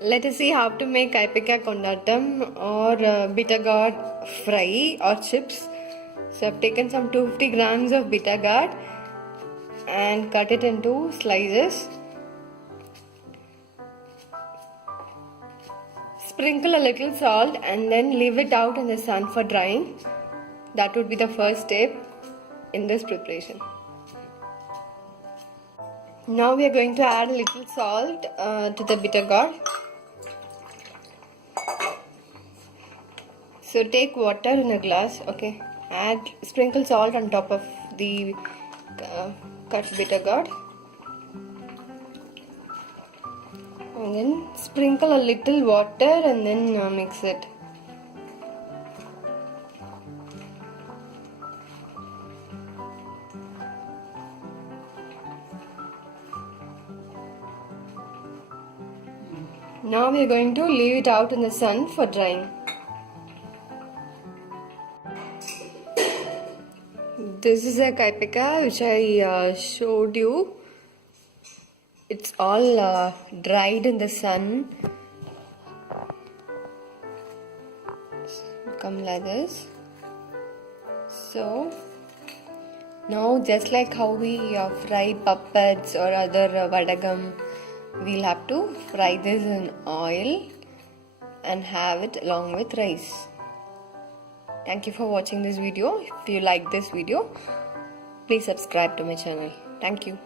Let us see how to make Kaipaikka Kondattam or bitter gourd fry or chips. So I've taken some 250 grams of bitter gourd and cut it into slices. Sprinkle a little salt and then leave it out in the sun for drying. That would be the first step in this preparation. Now we are going to add a little salt to the bitter gourd. So take water in a glass, okay, sprinkle salt on top of the cut bitter gourd and then sprinkle a little water and then mix it. Now we are going to leave it out in the sun for drying. This is a Kaipaikka which I showed you. It's all dried in the sun. Come like this. So now, just like how we fry puppets or other vadagam, we'll have to fry this in oil and have it along with rice. Thank you for watching this video. If you like this video, please subscribe to my channel. Thank you.